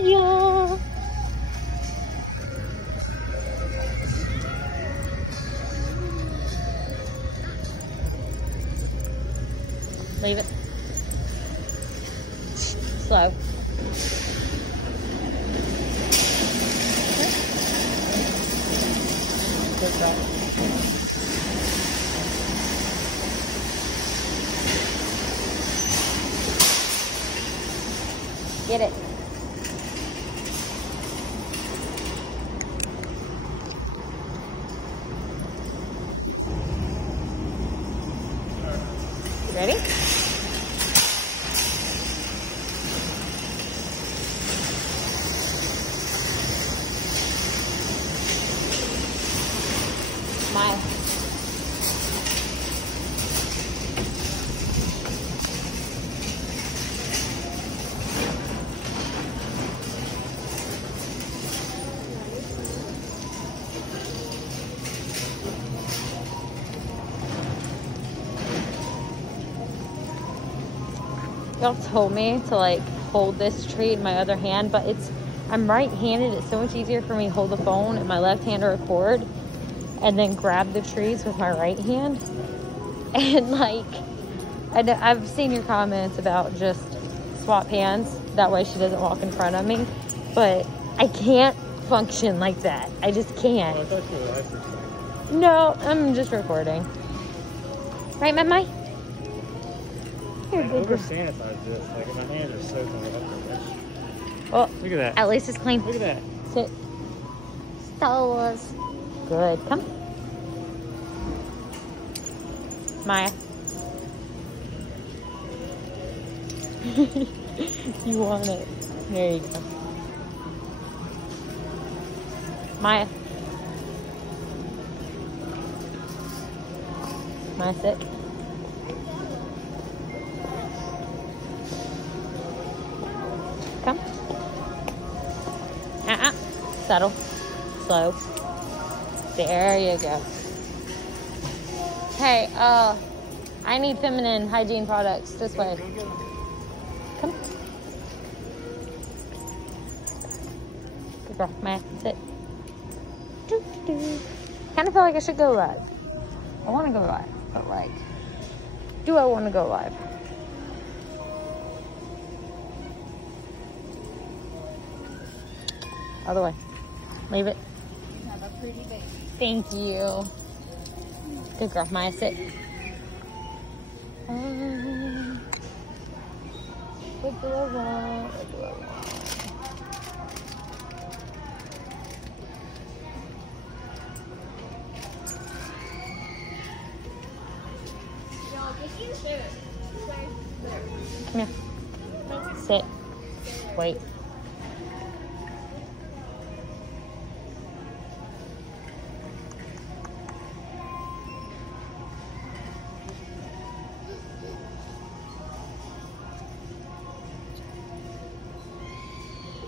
Maya. Leave it. Slow. Good job. Get it. Ready? Smile. Y'all told me to like hold this treat in my other hand, but I'm right-handed. It's so much easier for me to hold the phone in my left hand to record and then grab the treats with my right hand. And like, I've seen your comments about just swap hands. That way she doesn't walk in front of me. But I can't function like that. I just can't. Oh, I thought you were live recording. No, I'm just recording. Right, Mama? You're I good girl. over-sanitize this. Like, my hands are soaking wet. Oh, Look at that. at least it's clean. Look at that. Sit. Stars. Good. Come. Maya. You want it. There you go. Maya. Maya, sit. Come. Settle. Slow. There you go. Hey, I need feminine hygiene products this way. Come. Good girl. Maya, sit. Kind of feel like I should go live. I want to go live, but like, do I want to go live? Other way. Leave it. Have a pretty baby. Thank you. Good girl. Maya, sit. What do I want? What do I want? Come here. Sit. Wait.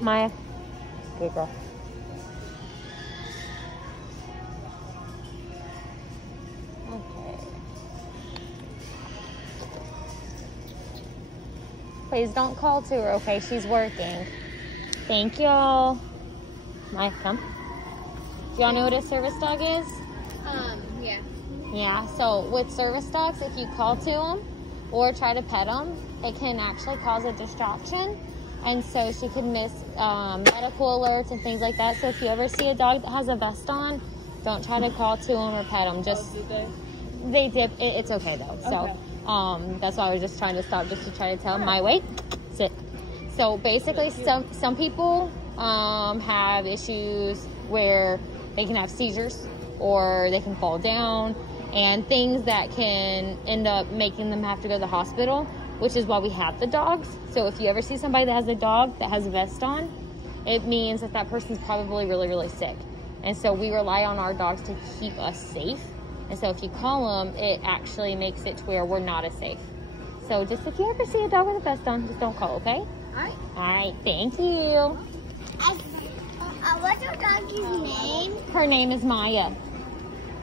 Maya. Good girl. Okay. Please don't call to her, okay? She's working. Thank y'all. Maya, come. Do y'all know what a service dog is? Yeah. Yeah, so with service dogs, if you call to them or try to pet them, it can actually cause a distraction. And so she could miss medical alerts and things like that. So if you ever see a dog that has a vest on, don't try to call to them or pet them. Just they dip. It's okay though. So that's why I was just trying to stop, just to try to tell them. My wait, sit. So basically, some people have issues where they can have seizures or they can fall down and things that can end up making them have to go to the hospital, which is why we have the dogs. So if you ever see somebody that has a dog that has a vest on, it means that that person's probably really, really sick. And so we rely on our dogs to keep us safe. And so if you call them, it actually makes it to where we're not as safe. So just if you ever see a dog with a vest on, just don't call, okay? All right. All right, thank you. What's your doggy's name? Her name is Maya.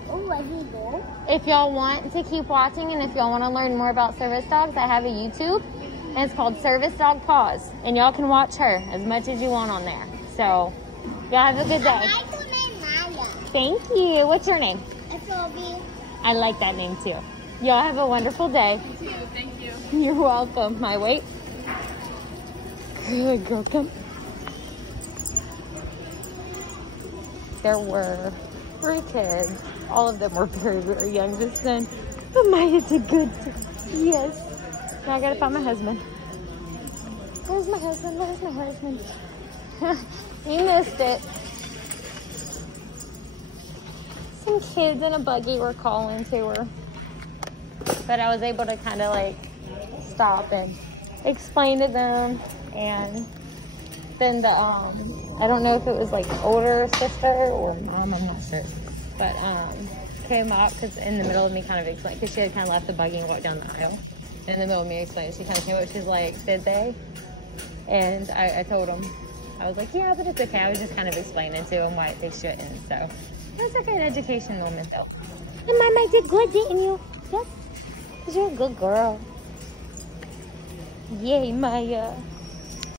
Oh, where's he go? If y'all want to keep watching and if y'all want to learn more about service dogs, I have a YouTube. And it's called Service Dog Paws. And y'all can watch her as much as you want on there. So, y'all have a good day. I like the name Maya. Thank you. What's your name? It's Obi. I like that name too. Y'all have a wonderful day. You too. Thank you. You're welcome. My wait. Good girl, come. There were 3 kids. All of them were very, very young just then. But Maya did good too. Yes. Now I gotta find my husband. Where's my husband? Where's my husband? You missed it. Some kids in a buggy were calling to her. But I was able to kind of like stop and explain to them. And then the, I don't know if it was like older sister or mom, I'm not sure. But came up because in the middle of me kind of explaining, because she had kind of left the buggy and walked down the aisle. In the middle of me explaining, she kind of came up, she's like, did they? And I told them, I was like, yeah, but it's okay. I was just kind of explaining to them why they shouldn't. So that's a good education moment though. And Mama did good, didn't you? Yes, because you're a good girl. Yay, Maya.